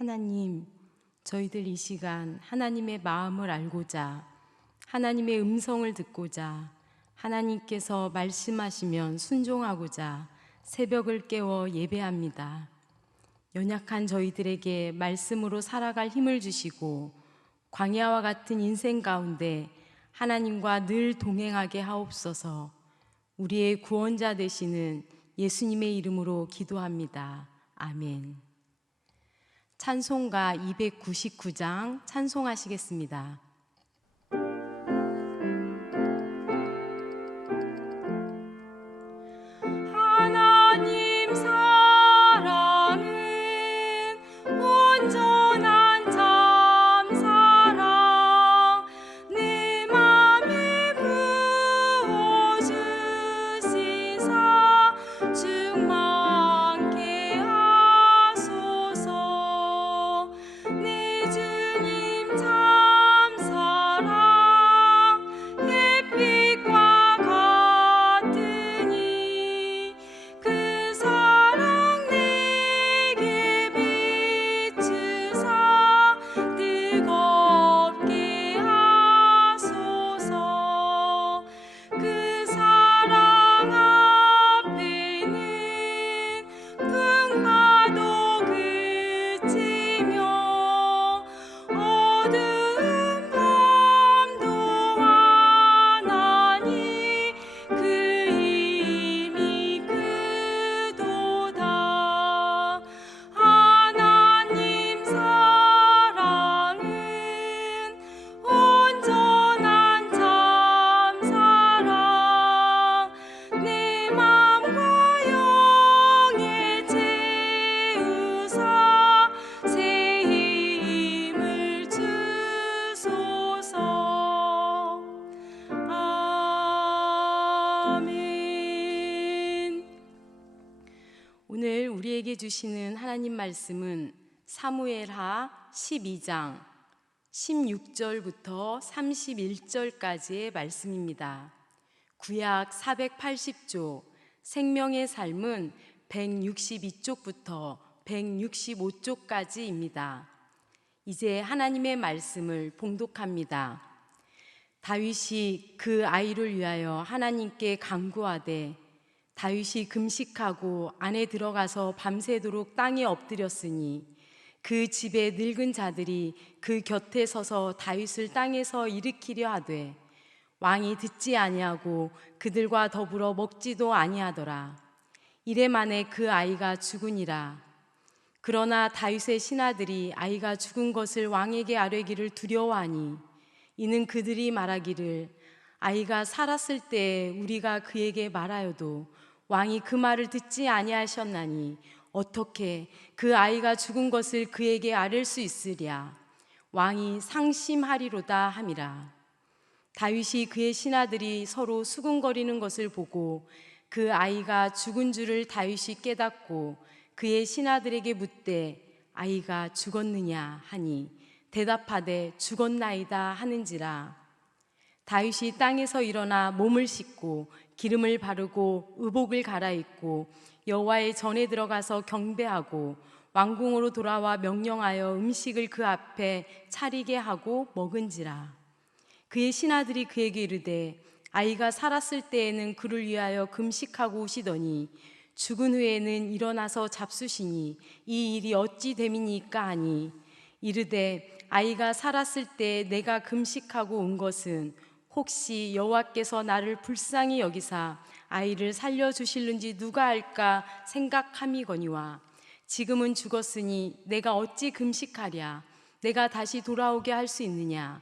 하나님, 저희들 이 시간 하나님의 마음을 알고자, 하나님의 음성을 듣고자, 하나님께서 말씀하시면 순종하고자 새벽을 깨워 예배합니다. 연약한 저희들에게 말씀으로 살아갈 힘을 주시고 광야와 같은 인생 가운데 하나님과 늘 동행하게 하옵소서. 우리의 구원자 되시는 예수님의 이름으로 기도합니다. 아멘. 찬송가 299장 찬송하시겠습니다. 하나님 사랑은 온전한 참 사랑, 내 맘에 부어주시사 충만케 하소서. 내 주님 참 사랑 햇빛과 같으니 그 사랑 내게 비추사 뜨겁게 하소서. 그 사랑 앞에는 풍파도 그치며 어두운 밤도 환하니 그 힘이 크도다. 하나님 사랑은 온전한 참 사랑, 내 맘과 영에 채우사 새 힘을 주소서. 아멘. 오늘 우리에게 주시는 하나님 말씀은 사무엘하 12장 16절부터 31절까지의 말씀입니다. 구약 480조, 생명의 삶은 162쪽부터 165쪽까지입니다. 이제 하나님의 말씀을 봉독합니다. 다윗이 그 아이를 위하여 하나님께 간구하되 다윗이 금식하고 안에 들어가서 밤새도록 땅에 엎드렸으니 그 집의 늙은 자들이 그 곁에 서서 다윗을 땅에서 일으키려 하되 왕이 듣지 아니하고 그들과 더불어 먹지도 아니하더라. 이래 만에 그 아이가 죽으니라. 그러나 다윗의 신하들이 아이가 죽은 것을 왕에게 아뢰기를 두려워하니 이는 그들이 말하기를 아이가 살았을 때 우리가 그에게 말하여도 왕이 그 말을 듣지 아니하셨나니 어떻게 그 아이가 죽은 것을 그에게 아뢰 수 있으랴. 왕이 상심하리로다 함이라. 다윗이 그의 신하들이 서로 수군거리는 것을 보고 그 아이가 죽은 줄을 다윗이 깨닫고 그의 신하들에게 묻되 아이가 죽었느냐 하니 대답하되 죽었나이다 하는지라. 다윗이 땅에서 일어나 몸을 씻고 기름을 바르고 의복을 갈아입고 여호와의 전에 들어가서 경배하고 왕궁으로 돌아와 명령하여 음식을 그 앞에 차리게 하고 먹은지라. 그의 신하들이 그에게 이르되 아이가 살았을 때에는 그를 위하여 금식하고 오시더니 죽은 후에는 일어나서 잡수시니 이 일이 어찌 됨이니까 하니 이르되 아이가 살았을 때 내가 금식하고 온 것은 혹시 여호와께서 나를 불쌍히 여기사 아이를 살려주실는지 누가 알까 생각함이거니와 지금은 죽었으니 내가 어찌 금식하랴. 내가 다시 돌아오게 할 수 있느냐.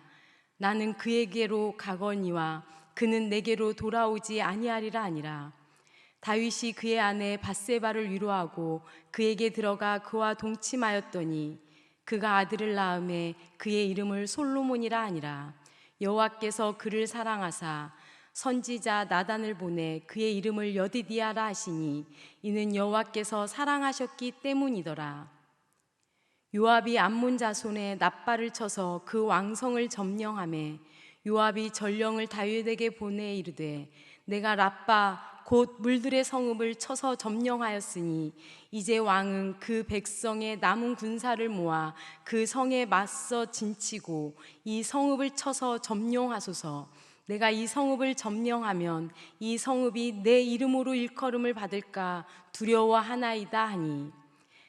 나는 그에게로 가거니와 그는 내게로 돌아오지 아니하리라 아니라. 다윗이 그의 아내 밧세바를 위로하고 그에게 들어가 그와 동침하였더니 그가 아들을 낳음에 그의 이름을 솔로몬이라 하니라. 여호와께서 그를 사랑하사 선지자 나단을 보내 그의 이름을 여디디아라 하시니 이는 여호와께서 사랑하셨기 때문이더라. 요압이 암몬 자손의 납발을 쳐서 그 왕성을 점령하매 요압이 전령을 다윗에게 보내 이르되 내가 라빠 곧 물들의 성읍을 쳐서 점령하였으니 이제 왕은 그 백성의 남은 군사를 모아 그 성에 맞서 진치고 이 성읍을 쳐서 점령하소서. 내가 이 성읍을 점령하면 이 성읍이 내 이름으로 일컬음을 받을까 두려워하나이다 하니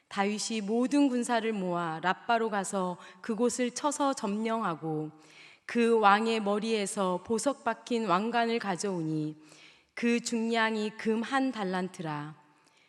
다윗이 모든 군사를 모아 라빠로 가서 그곳을 쳐서 점령하고 그 왕의 머리에서 보석 박힌 왕관을 가져오니 그 중량이 금 1달란트라.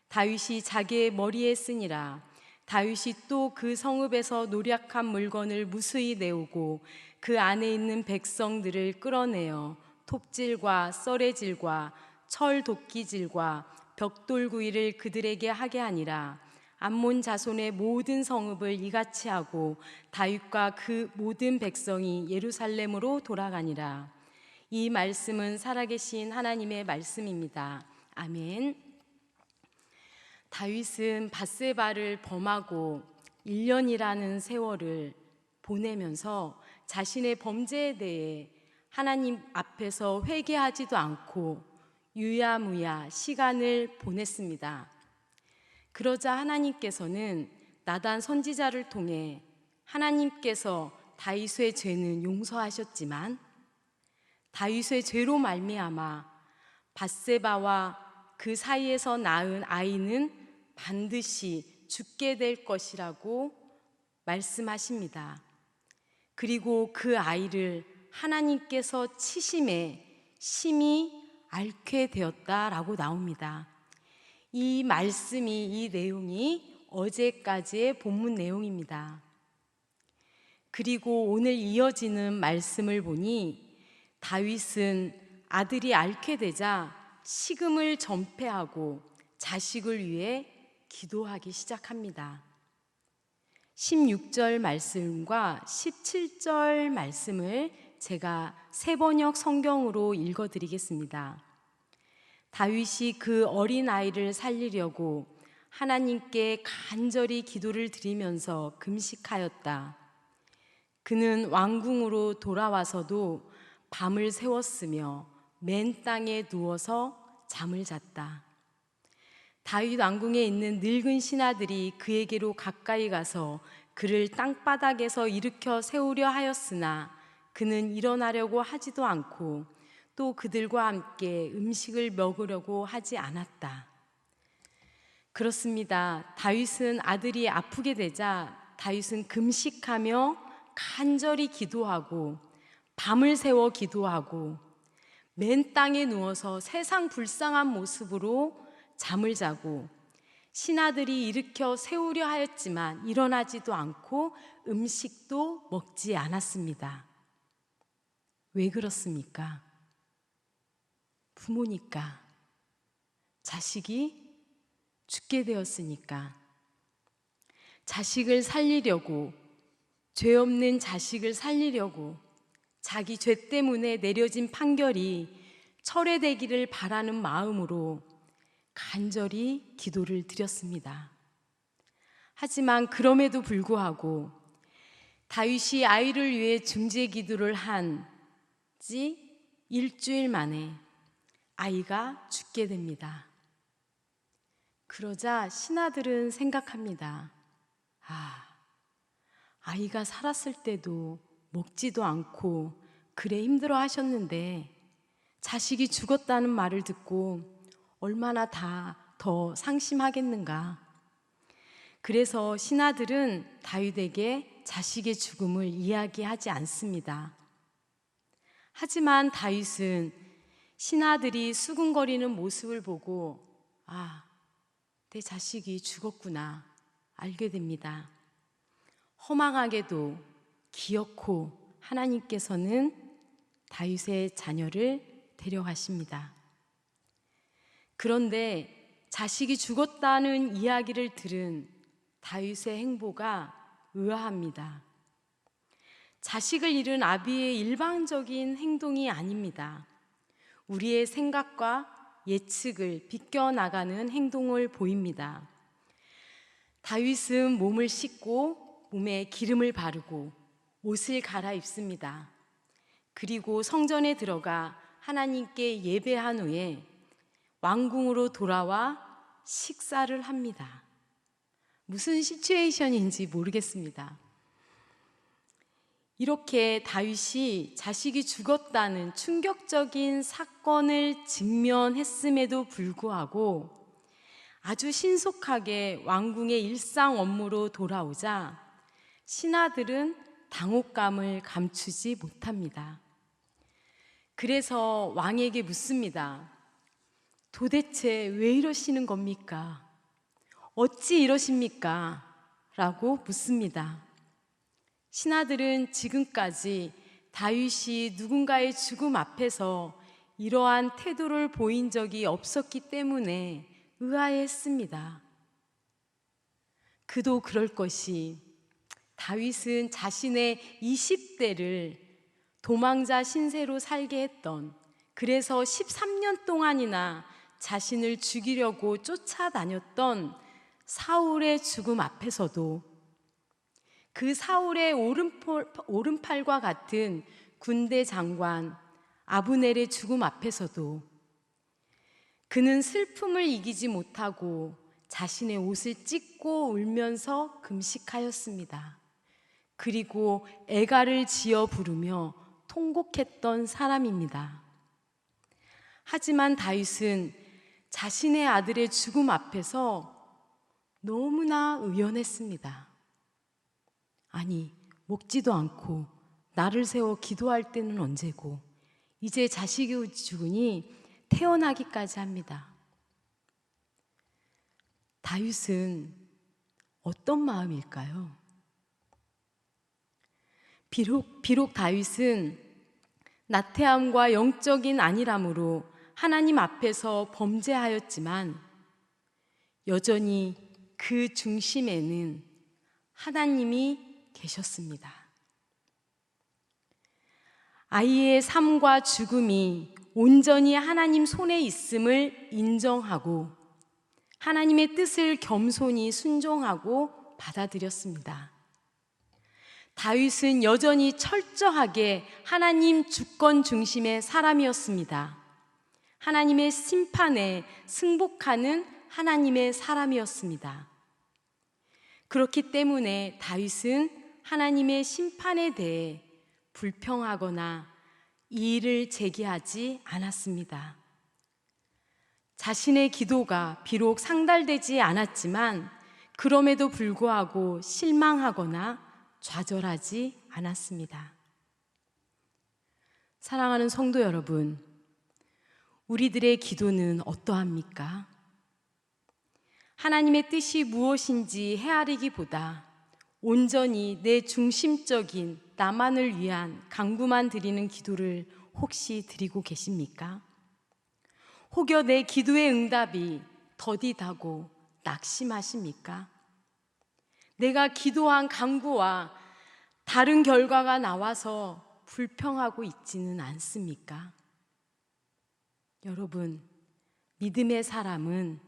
다윗이 자기의 머리에 쓰니라. 다윗이 또 그 성읍에서 노략한 물건을 무수히 내오고 그 안에 있는 백성들을 끌어내어 톱질과 썰애질과 철 도끼질과 벽돌구이를 그들에게 하게 하니라. 암몬 자손의 모든 성읍을 이같이 하고 다윗과 그 모든 백성이 예루살렘으로 돌아가니라. 이 말씀은 살아계신 하나님의 말씀입니다. 아멘. 다윗은 밧세바를 범하고 1년이라는 세월을 보내면서 자신의 범죄에 대해 하나님 앞에서 회개하지도 않고 유야무야 시간을 보냈습니다. 그러자 하나님께서는 나단 선지자를 통해 하나님께서 다윗의 죄는 용서하셨지만 다윗의 죄로 말미암아 밧세바와 그 사이에서 낳은 아이는 반드시 죽게 될 것이라고 말씀하십니다. 그리고 그 아이를 하나님께서 치심에 심히 앓게 되었다라고 나옵니다. 이 말씀이, 이 내용이 어제까지의 본문 내용입니다. 그리고 오늘 이어지는 말씀을 보니 다윗은 아들이 앓게 되자 식음을 전폐하고 자식을 위해 기도하기 시작합니다. 16절 말씀과 17절 말씀을 제가 새번역 성경으로 읽어드리겠습니다. 다윗이 그 어린아이를 살리려고 하나님께 간절히 기도를 드리면서 금식하였다. 그는 왕궁으로 돌아와서도 밤을 새웠으며 맨 땅에 누워서 잠을 잤다. 다윗 왕궁에 있는 늙은 신하들이 그에게로 가까이 가서 그를 땅바닥에서 일으켜 세우려 하였으나 그는 일어나려고 하지도 않고 또 그들과 함께 음식을 먹으려고 하지 않았다. 그렇습니다. 다윗은 아들이 아프게 되자 다윗은 금식하며 간절히 기도하고 밤을 새워 기도하고 맨 땅에 누워서 세상 불쌍한 모습으로 잠을 자고 신하들이 일으켜 세우려 하였지만 일어나지도 않고 음식도 먹지 않았습니다. 왜 그렇습니까? 부모니까, 자식이 죽게 되었으니까, 자식을 살리려고, 죄 없는 자식을 살리려고 자기 죄 때문에 내려진 판결이 철회되기를 바라는 마음으로 간절히 기도를 드렸습니다. 하지만 그럼에도 불구하고 다윗이 아이를 위해 중재 기도를 한 지 일주일 만에 아이가 죽게 됩니다. 그러자 신하들은 생각합니다. 아이가 살았을 때도 먹지도 않고 그래 힘들어 하셨는데 자식이 죽었다는 말을 듣고 얼마나 더 상심하겠는가. 그래서 신하들은 다윗에게 자식의 죽음을 이야기하지 않습니다. 하지만 다윗은 신하들이 수군거리는 모습을 보고 내 자식이 죽었구나 알게 됩니다. 허망하게도 기어코 하나님께서는 다윗의 자녀를 데려가십니다. 그런데 자식이 죽었다는 이야기를 들은 다윗의 행보가 의아합니다. 자식을 잃은 아비의 일반적인 행동이 아닙니다. 우리의 생각과 예측을 비껴나가는 행동을 보입니다. 다윗은 몸을 씻고 몸에 기름을 바르고 옷을 갈아입습니다. 그리고 성전에 들어가 하나님께 예배한 후에 왕궁으로 돌아와 식사를 합니다. 무슨 시츄에이션인지 모르겠습니다. 이렇게 다윗이 자식이 죽었다는 충격적인 사건을 직면했음에도 불구하고 아주 신속하게 왕궁의 일상 업무로 돌아오자 신하들은 당혹감을 감추지 못합니다. 그래서 왕에게 묻습니다. 도대체 왜 이러시는 겁니까? 어찌 이러십니까? 라고 묻습니다. 신하들은 지금까지 다윗이 누군가의 죽음 앞에서 이러한 태도를 보인 적이 없었기 때문에 의아해했습니다. 그도 그럴 것이 다윗은 자신의 20대를 도망자 신세로 살게 했던, 그래서 13년 동안이나 자신을 죽이려고 쫓아다녔던 사울의 죽음 앞에서도, 그 사울의 오른팔과 같은 군대 장관 아브넬의 죽음 앞에서도 그는 슬픔을 이기지 못하고 자신의 옷을 찢고 울면서 금식하였습니다. 그리고 애가를 지어 부르며 통곡했던 사람입니다. 하지만 다윗은 자신의 아들의 죽음 앞에서 너무나 의연했습니다. 아니, 먹지도 않고 나를 세워 기도할 때는 언제고, 이제 자식이 죽으니 태어나기까지 합니다. 다윗은 어떤 마음일까요? 비록 다윗은 나태함과 영적인 안일함으로 하나님 앞에서 범죄하였지만 여전히 그 중심에는 하나님이 계셨습니다. 아이의 삶과 죽음이 온전히 하나님 손에 있음을 인정하고 하나님의 뜻을 겸손히 순종하고 받아들였습니다. 다윗은 여전히 철저하게 하나님 주권 중심의 사람이었습니다. 하나님의 심판에 승복하는 하나님의 사람이었습니다. 그렇기 때문에 다윗은 하나님의 심판에 대해 불평하거나 이의를 제기하지 않았습니다. 자신의 기도가 비록 상달되지 않았지만 그럼에도 불구하고 실망하거나 좌절하지 않았습니다. 사랑하는 성도 여러분, 우리들의 기도는 어떠합니까? 하나님의 뜻이 무엇인지 헤아리기보다 온전히 내 중심적인 나만을 위한 간구만 드리는 기도를 혹시 드리고 계십니까? 혹여 내 기도의 응답이 더디다고 낙심하십니까? 내가 기도한 간구와 다른 결과가 나와서 불평하고 있지는 않습니까? 여러분, 믿음의 사람은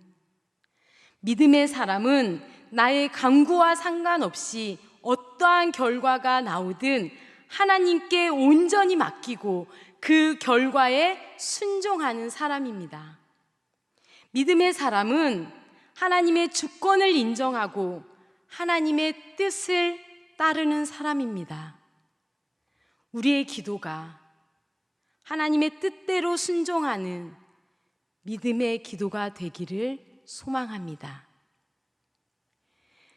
나의 간구와 상관없이 어떠한 결과가 나오든 하나님께 온전히 맡기고 그 결과에 순종하는 사람입니다. 믿음의 사람은 하나님의 주권을 인정하고 하나님의 뜻을 따르는 사람입니다. 우리의 기도가 하나님의 뜻대로 순종하는 믿음의 기도가 되기를 소망합니다.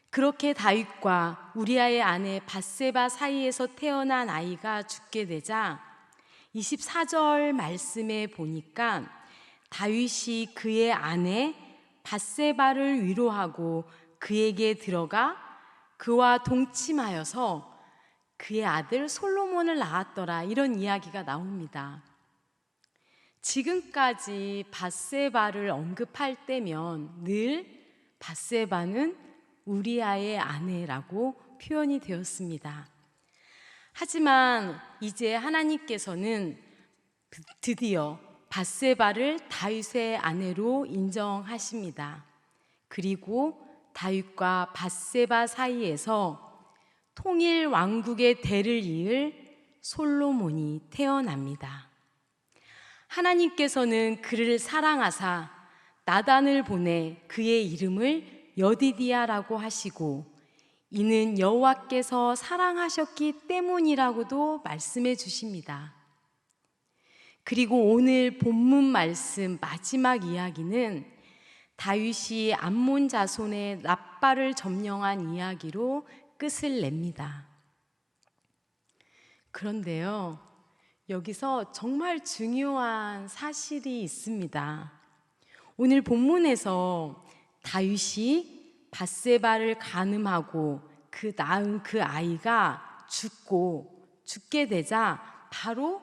그렇게 다윗과 우리아의 아내 밧세바 사이에서 태어난 아이가 죽게 되자 24절 말씀에 보니까 다윗이 그의 아내 밧세바를 위로하고 그에게 들어가 그와 동침하여서 그의 아들 솔로몬을 낳았더라, 이런 이야기가 나옵니다. 지금까지 밧세바를 언급할 때면 늘 밧세바는 우리아의 아내라고 표현이 되었습니다. 하지만 이제 하나님께서는 드디어 밧세바를 다윗의 아내로 인정하십니다. 그리고 다윗과 밧세바 사이에서 통일 왕국의 대를 이을 솔로몬이 태어납니다. 하나님께서는 그를 사랑하사 나단을 보내 그의 이름을 여디디아라고 하시고 이는 여호와께서 사랑하셨기 때문이라고도 말씀해 주십니다. 그리고 오늘 본문 말씀 마지막 이야기는 다윗이 암몬 자손의 랍바를 점령한 이야기로 끝을 냅니다. 그런데요, 여기서 정말 중요한 사실이 있습니다. 오늘 본문에서 다윗이 밧세바를 간음하고 그 낳은 그 아이가 죽게 되자 바로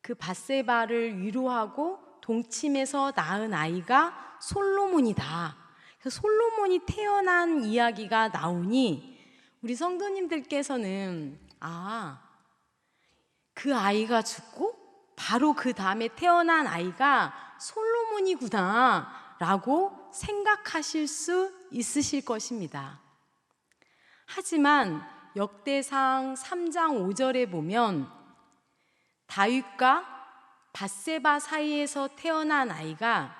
그 밧세바를 위로하고 동침해서 낳은 아이가 솔로몬이다. 그래서 솔로몬이 태어난 이야기가 나오니 우리 성도님들께서는 그 아이가 죽고 바로 그 다음에 태어난 아이가 솔로몬이구나 라고 생각하실 수 있으실 것입니다. 하지만 역대상 3장 5절에 보면 다윗과 밧세바 사이에서 태어난 아이가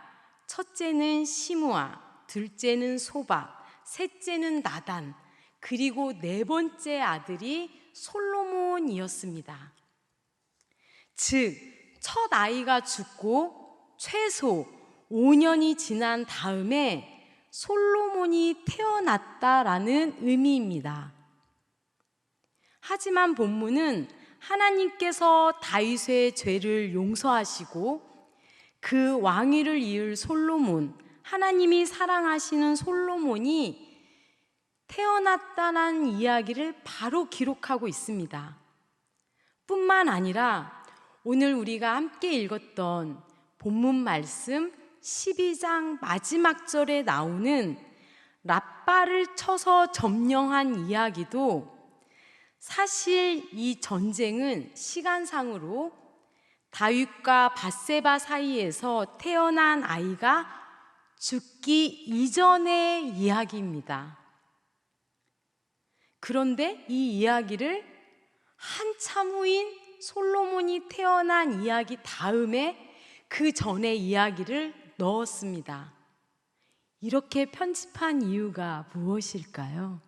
첫째는 시므아, 둘째는 소박, 셋째는 나단, 그리고 네 번째 아들이 솔로몬이었습니다. 즉, 첫 아이가 죽고 최소 5년이 지난 다음에 솔로몬이 태어났다라는 의미입니다. 하지만 본문은 하나님께서 다윗의 죄를 용서하시고 그 왕위를 이을 솔로몬, 하나님이 사랑하시는 솔로몬이 태어났다는 이야기를 바로 기록하고 있습니다. 뿐만 아니라 오늘 우리가 함께 읽었던 본문 말씀 12장 마지막 절에 나오는 랍바를 쳐서 점령한 이야기도 사실 이 전쟁은 시간상으로 다윗과 밧세바 사이에서 태어난 아이가 죽기 이전의 이야기입니다. 그런데 이 이야기를 한참 후인 솔로몬이 태어난 이야기 다음에 그 전의 이야기를 넣었습니다. 이렇게 편집한 이유가 무엇일까요?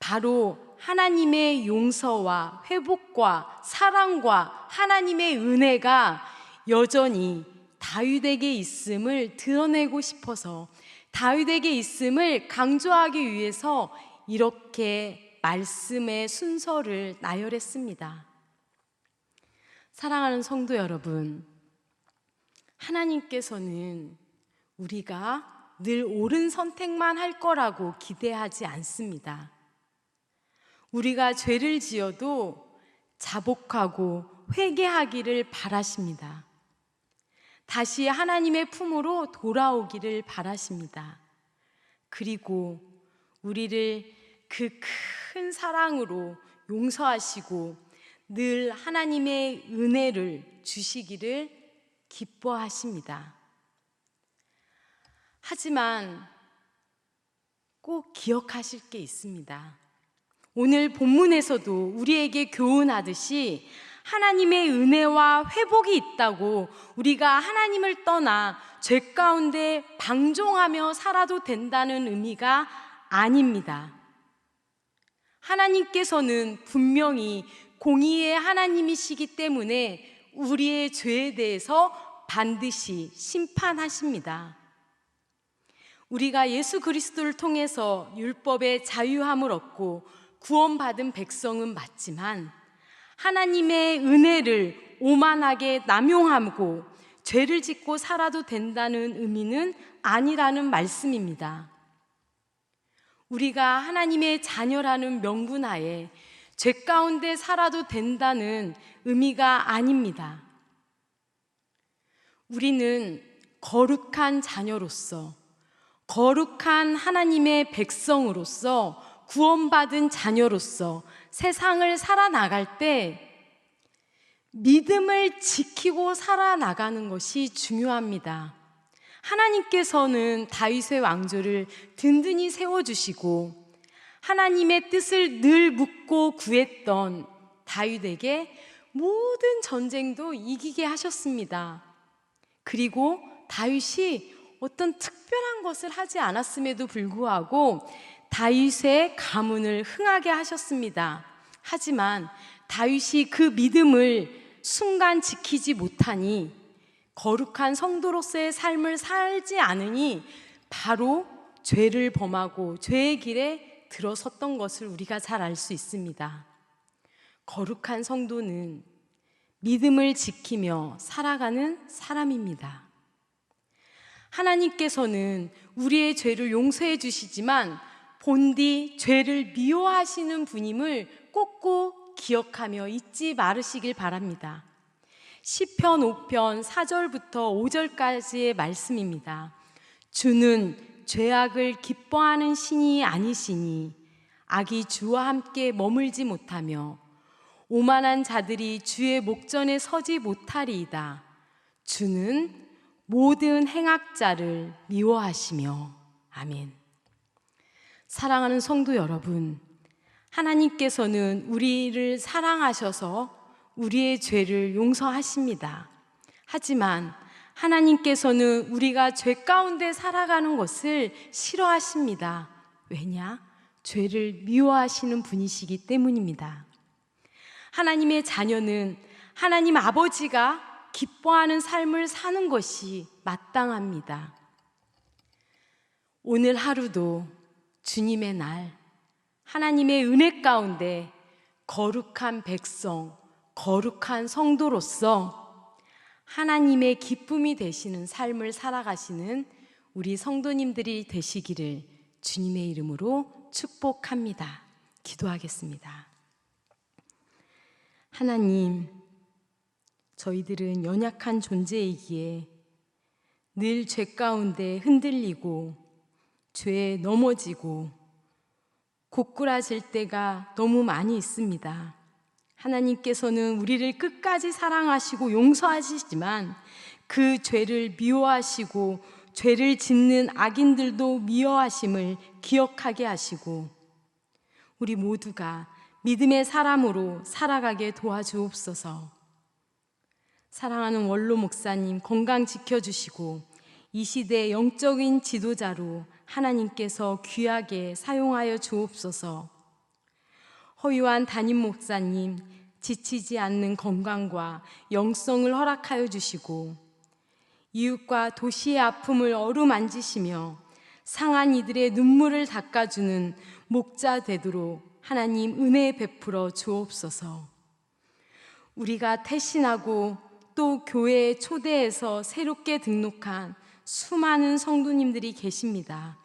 바로 하나님의 용서와 회복과 사랑과 하나님의 은혜가 여전히 다윗에게 있음을 드러내고 싶어서, 다윗에게 있음을 강조하기 위해서 이렇게 말씀의 순서를 나열했습니다. 사랑하는 성도 여러분, 하나님께서는 우리가 늘 옳은 선택만 할 거라고 기대하지 않습니다. 우리가 죄를 지어도 자복하고 회개하기를 바라십니다. 다시 하나님의 품으로 돌아오기를 바라십니다. 그리고 우리를 그 큰 사랑으로 용서하시고 늘 하나님의 은혜를 주시기를 기뻐하십니다. 하지만 꼭 기억하실 게 있습니다. 오늘 본문에서도 우리에게 교훈하듯이 하나님의 은혜와 회복이 있다고 우리가 하나님을 떠나 죄 가운데 방종하며 살아도 된다는 의미가 아닙니다. 하나님께서는 분명히 공의의 하나님이시기 때문에 우리의 죄에 대해서 반드시 심판하십니다. 우리가 예수 그리스도를 통해서 율법의 자유함을 얻고 구원받은 백성은 맞지만 하나님의 은혜를 오만하게 남용하고 죄를 짓고 살아도 된다는 의미는 아니라는 말씀입니다. 우리가 하나님의 자녀라는 명분 하에 죄 가운데 살아도 된다는 의미가 아닙니다. 우리는 거룩한 자녀로서, 거룩한 하나님의 백성으로서, 구원받은 자녀로서 세상을 살아나갈 때 믿음을 지키고 살아나가는 것이 중요합니다. 하나님께서는 다윗의 왕조를 든든히 세워주시고 하나님의 뜻을 늘 묻고 구했던 다윗에게 모든 전쟁도 이기게 하셨습니다. 그리고 다윗이 어떤 특별한 것을 하지 않았음에도 불구하고 다윗의 가문을 흥하게 하셨습니다. 하지만 다윗이 그 믿음을 순간 지키지 못하니, 거룩한 성도로서의 삶을 살지 않으니 바로 죄를 범하고 죄의 길에 들어섰던 것을 우리가 잘 알 수 있습니다. 거룩한 성도는 믿음을 지키며 살아가는 사람입니다. 하나님께서는 우리의 죄를 용서해 주시지만 본디 죄를 미워하시는 분임을 꼭꼭 기억하며 잊지 말으시길 바랍니다. 시편 5편 4절부터 5절까지의 말씀입니다. 주는 죄악을 기뻐하는 신이 아니시니 악이 주와 함께 머물지 못하며 오만한 자들이 주의 목전에 서지 못하리이다. 주는 모든 행악자를 미워하시며. 아멘. 사랑하는 성도 여러분, 하나님께서는 우리를 사랑하셔서 우리의 죄를 용서하십니다. 하지만 하나님께서는 우리가 죄 가운데 살아가는 것을 싫어하십니다. 왜냐? 죄를 미워하시는 분이시기 때문입니다. 하나님의 자녀는 하나님 아버지가 기뻐하는 삶을 사는 것이 마땅합니다. 오늘 하루도 주님의 날, 하나님의 은혜 가운데 거룩한 백성, 거룩한 성도로서 하나님의 기쁨이 되시는 삶을 살아가시는 우리 성도님들이 되시기를 주님의 이름으로 축복합니다. 기도하겠습니다. 하나님, 저희들은 연약한 존재이기에 늘 죄 가운데 흔들리고 죄에 넘어지고 고꾸라질 때가 너무 많이 있습니다. 하나님께서는 우리를 끝까지 사랑하시고 용서하시지만 그 죄를 미워하시고 죄를 짓는 악인들도 미워하심을 기억하게 하시고 우리 모두가 믿음의 사람으로 살아가게 도와주옵소서. 사랑하는 원로 목사님 건강 지켜주시고 이 시대의 영적인 지도자로 하나님께서 귀하게 사용하여 주옵소서. 허유한 담임 목사님 지치지 않는 건강과 영성을 허락하여 주시고 이웃과 도시의 아픔을 어루만지시며 상한 이들의 눈물을 닦아주는 목자 되도록 하나님 은혜 베풀어 주옵소서. 우리가 태신하고 또 교회에 초대해서 새롭게 등록한 수많은 성도님들이 계십니다.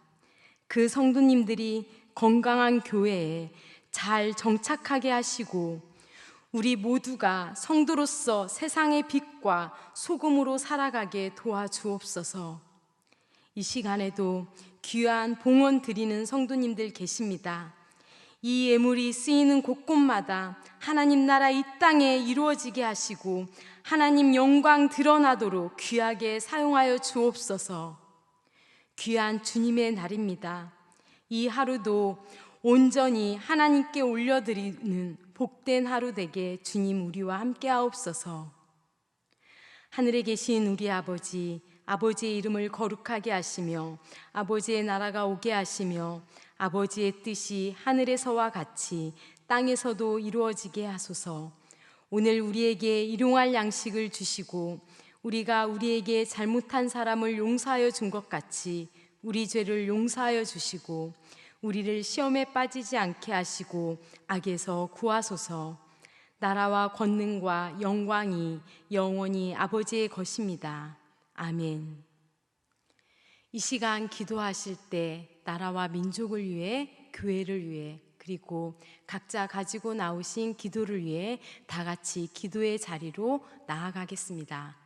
그 성도님들이 건강한 교회에 잘 정착하게 하시고 우리 모두가 성도로서 세상의 빛과 소금으로 살아가게 도와주옵소서. 이 시간에도 귀한 봉헌 드리는 성도님들 계십니다. 이 예물이 쓰이는 곳곳마다 하나님 나라 이 땅에 이루어지게 하시고 하나님 영광 드러나도록 귀하게 사용하여 주옵소서. 귀한 주님의 날입니다. 이 하루도 온전히 하나님께 올려드리는 복된 하루 되게 주님 우리와 함께 하옵소서. 하늘에 계신 우리 아버지, 아버지의 이름을 거룩하게 하시며 아버지의 나라가 오게 하시며 아버지의 뜻이 하늘에서와 같이 땅에서도 이루어지게 하소서. 오늘 우리에게 일용할 양식을 주시고 우리가 우리에게 잘못한 사람을 용서하여 준 것 같이 우리 죄를 용서하여 주시고 우리를 시험에 빠지지 않게 하시고 악에서 구하소서. 나라와 권능과 영광이 영원히 아버지의 것입니다. 아멘. 이 시간 기도하실 때 나라와 민족을 위해, 교회를 위해, 그리고 각자 가지고 나오신 기도를 위해 다 같이 기도의 자리로 나아가겠습니다.